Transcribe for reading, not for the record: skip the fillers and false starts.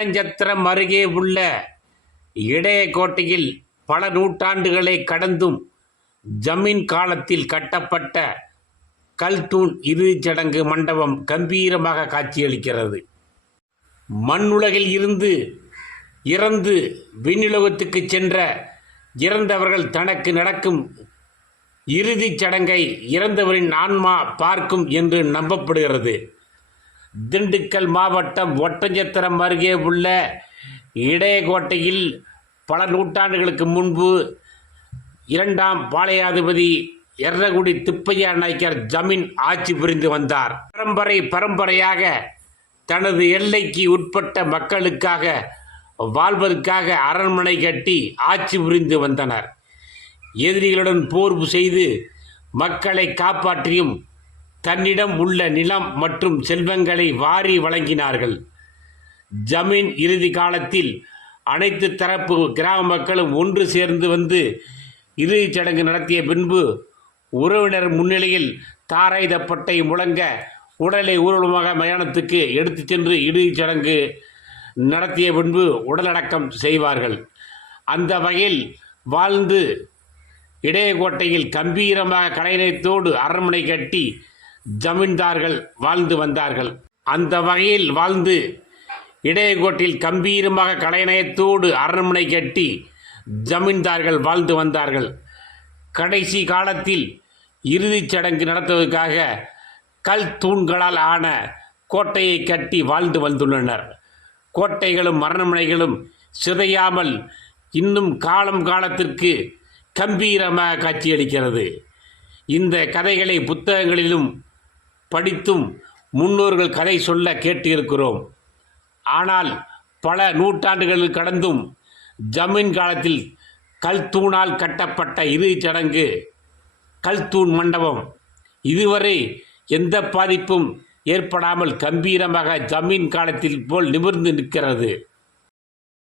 ஒட்டஞ்சத்திரம் அருகே உள்ள இடையகோட்டையில் பல நூற்றாண்டுகளை கடந்தும் ஜமீன் காலத்தில் கட்டப்பட்ட கல்தூண் இறுதிச் சடங்கு மண்டபம் கம்பீரமாக காட்சியளிக்கிறது. மண்ணுலகில் இருந்து இறந்து விண்ணுலகத்துக்கு சென்ற இறந்தவர்கள் தனக்கு நடக்கும் இறுதிச் சடங்கை இறந்தவரின் ஆன்மா பார்க்கும் என்று நம்பப்படுகிறது. திண்டுக்கல் மாவட்டம் ஒட்டஞ்சத்திரம் அருகே உள்ள இடையகோட்டையில் பல நூற்றாண்டுகளுக்கு முன்பு 2ஆம் பாளையாதிபதி எர்ரகுடி திப்பையா நாயக்கர் ஜமீன் ஆட்சி புரிந்து வந்தார். பரம்பரையாக தனது எல்லைக்கு உட்பட்ட மக்களுக்காக வாழ்வதற்காக அரண்மனை கட்டி ஆட்சி புரிந்து வந்தனர். எதிரிகளுடன் போர் செய்து மக்களை காப்பாற்றியும் தன்னிடம் உள்ள நிலம் மற்றும் செல்வங்களை வாரி வழங்கினார்கள். ஜமீன் இறுதி காலத்தில் அனைத்து தரப்பு கிராம மக்களும் ஒன்று சேர்ந்து வந்து இறுதிச் சடங்கு நடத்திய பின்பு உறவினர் முன்னிலையில் தாராயுதப்பட்டை முழங்க உடலை ஊர்வலமாக மயானத்துக்கு எடுத்து சென்று இறுதிச் சடங்கு நடத்திய பின்பு உடலடக்கம் செய்வார்கள். அந்த வகையில் வாழ்ந்து இடையகோட்டையில் கம்பீரமாக கலைநயத்தோடு அரண்மனை கட்டி ஜமீன்தார்கள் வாழ்ந்து வந்தார்கள். அந்த வகையில் வாழ்ந்து இடையகோட்டையில் கம்பீரமாக கலைநயத்தோடு அரண்மனை கட்டி ஜமீன்தார்கள் வாழ்ந்து வந்தார்கள். கடைசி காலத்தில் இறுதிச் சடங்கு நடத்துவதற்காக கல் தூண்களால் ஆன கோட்டையை கட்டி வாழ்ந்து வந்துள்ளனர். கோட்டைகளும் அரண்மனைகளும் சிதையாமல் இன்னும் காலத்திற்கு கம்பீரமாக காட்சியளிக்கிறது. இந்த கதைகளை புத்தகங்களிலும் படித்தும் முன்னோர்கள் கதை சொல்ல கேட்டிருக்கிறோம். ஆனால் பல நூற்றாண்டுகளில் கடந்தும் ஜமீன் காலத்தில் கல்தூணால் கட்டப்பட்ட இறுதிச் சடங்கு கல்தூண் மண்டபம் இதுவரை எந்த பாதிப்பும் ஏற்படாமல் கம்பீரமாக ஜமீன் காலத்தில் போல் நிமிர்ந்து நிற்கிறது.